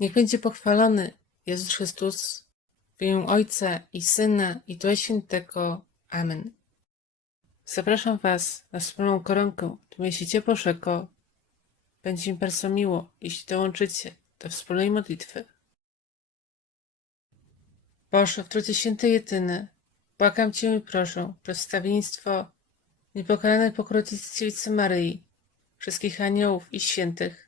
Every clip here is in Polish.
Niech będzie pochwalony Jezus Chrystus w imię Ojca i Syna i Ducha Świętego. Amen. Zapraszam Was na wspólną koronkę w mieście Bożego. Będzie mi bardzo miło, jeśli dołączycie do wspólnej modlitwy. Boże, w Trójcy Świętej Jedyny, błagam Cię i proszę, przedstawieństwo niepokalanej pokrowicy Dziewicy Maryi, wszystkich aniołów i świętych,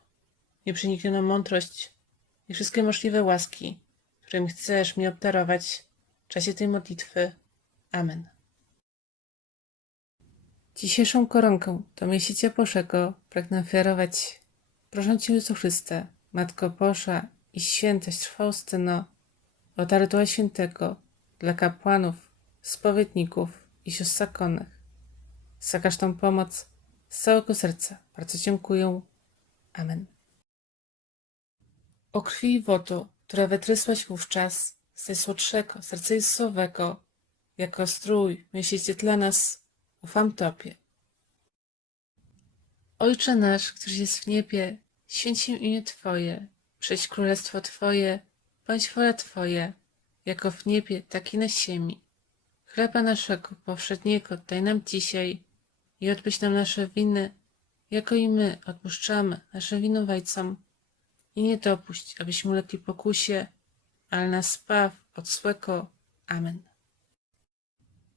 nieprzeniknioną mądrość i wszystkie możliwe łaski, którym chcesz mi obdarować w czasie tej modlitwy. Amen. Dzisiejszą koronkę do miesiąca Bożego pragnę ofiarować. Proszę Cię, Jezu Chryste, Matko Boża i świętość Faustyno, o dar Ducha Świętego dla kapłanów, spowiedników i sióstr zakonnych. Za każdą pomoc z całego serca bardzo dziękuję. Amen. O krwi i wodu, które wytrysłaś wówczas z najsłodszego serca Jezusowego, jako strój miesięcie dla nas, ufam Tobie. Ojcze nasz, któryś jest w niebie, święć się imię Twoje, przyjdź królestwo Twoje, bądź wola Twoja, jako w niebie, tak i na ziemi. Chleba naszego powszedniego daj nam dzisiaj i odbyś nam nasze winy, jako i my odpuszczamy naszym winowajcom. I nie dopuść, abyśmy ulegli pokusie, ale nas zbaw od. Amen.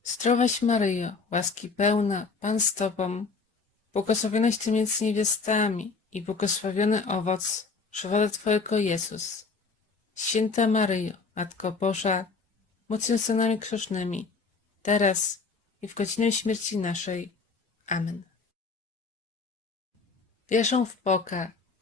Zdrowaś Maryjo, łaski pełna, Pan z Tobą, błogosławionaś Ty między niewiastami i błogosławiony owoc żywota Twojego Jezus. Święta Maryjo, Matko Boża, módl za nami grzesznymi, teraz i w godzinę śmierci naszej. Amen. Wierzę w Boga,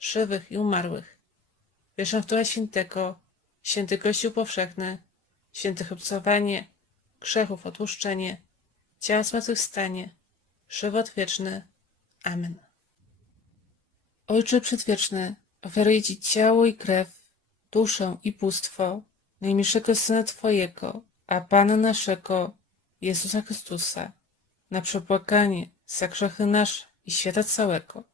żywych i umarłych. Wierzę w Ducha Świętego, święty Kościół powszechny, święte obcowanie, grzechów odłuszczenie, ciała zmartwychwstanie, żywot wieczny. Amen. Ojcze Przedwieczny, ofiaruję Ci ciało i krew, duszę i bóstwo najmilszego Syna Twojego, a Pana naszego, Jezusa Chrystusa, na przepłakanie za grzechy nasze i świata całego.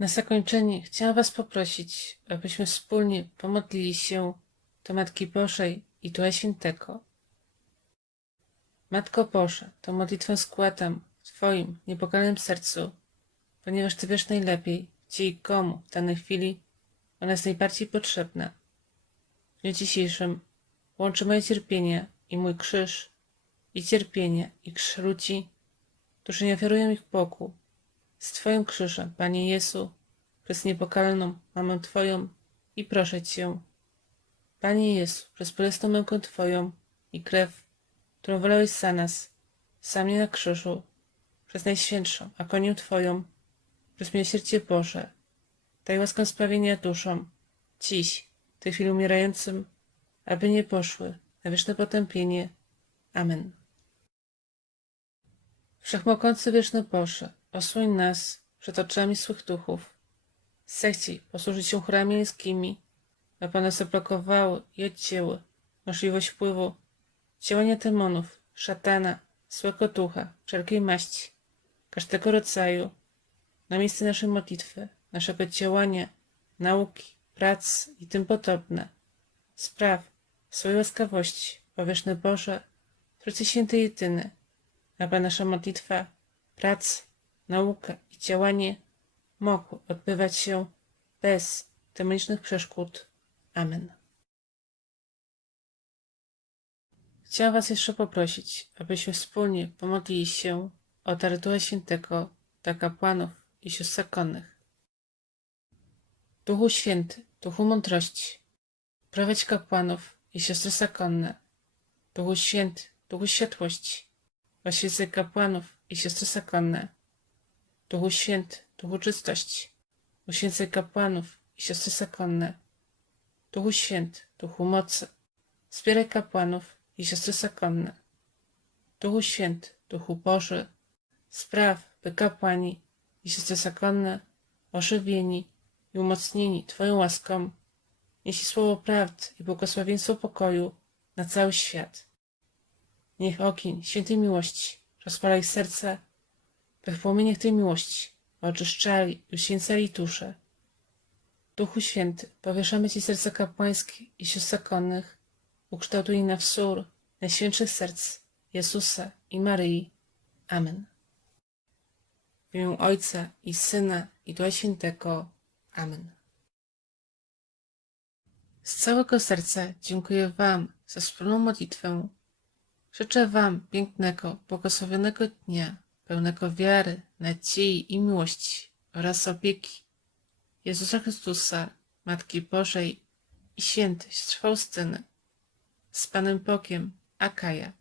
Na zakończenie chciałam Was poprosić, abyśmy wspólnie pomodlili się do Matki Bożej i Ducha Świętego. Matko Boże, tą modlitwę składam w Twoim niepokalanym sercu, ponieważ Ty wiesz najlepiej, gdzie i komu w danej chwili ona jest najbardziej potrzebna. W dniu dzisiejszym łączy moje cierpienie i mój krzyż, i cierpienie i krzyż ludzi, którzy nie ofiarują ich Bogu, z Twoim krzyżem, Panie Jezu, przez niepokalną Mamę Twoją i proszę Cię, Panie Jezu, przez bolesną mękę Twoją i krew, którą wylałeś za nas, za mnie na krzyżu, przez Najświętszą agonię Twoją, przez miłosierdzie Boże, daj łaskę sprawienia duszom, dziś, w tej chwili umierającym, aby nie poszły na wieczne potępienie. Amen. Wszechmogący wieczny Boże, osłoń nas przed oczami swych duchów. Zechciej posłużyć się chórami miejskimi, aby one zablokowały i odcięły możliwość wpływu działania demonów, szatana, złego ducha, wszelkiej maści, każdego rodzaju, na miejsce naszej modlitwy, naszego działania, nauki, prac i tym podobne. Spraw swojej łaskawości, powieszny Boże, Trójcy Święty Jedyny, aby nasza modlitwa, praca, nauka i działanie mogły odbywać się bez demonicznych przeszkód. Amen. Chciałam Was jeszcze poprosić, abyśmy wspólnie pomodlili się o Ducha Świętego dla kapłanów i sióstr zakonnych. Duchu Święty, Duchu Mądrości, prowadź kapłanów i siostry zakonne. Duchu Święty, Duchu Światłości, oświecaj kapłanów i siostry zakonne. Duchu Święty, Duchu Czystości, uświęcaj kapłanów i siostry zakonne. Duchu Święty, Duchu Mocy, wspieraj kapłanów i siostry zakonne. Duchu Święty, Duchu Boży, spraw, by kapłani i siostry zakonne, ożywieni i umocnieni Twoją łaską, nieśli słowo prawdy i błogosławieństwo pokoju na cały świat. Niech ogień świętej miłości rozpala ich serca, by w płomieniach tej miłości oczyszczali uświęcali dusze. Duchu Święty, powieszamy Ci serca kapłańskie i sióstr zakonnych, ukształtuj na wzór najświętszych serc Jezusa i Maryi. Amen. W imię Ojca i Syna i Ducha Świętego. Amen. Z całego serca dziękuję Wam za wspólną modlitwę. Życzę Wam pięknego, błogosławionego dnia, pełnego wiary, nadziei i miłości oraz opieki Jezusa Chrystusa, Matki Bożej i Świętej Faustyny. Z Panem Bogiem, Akaja.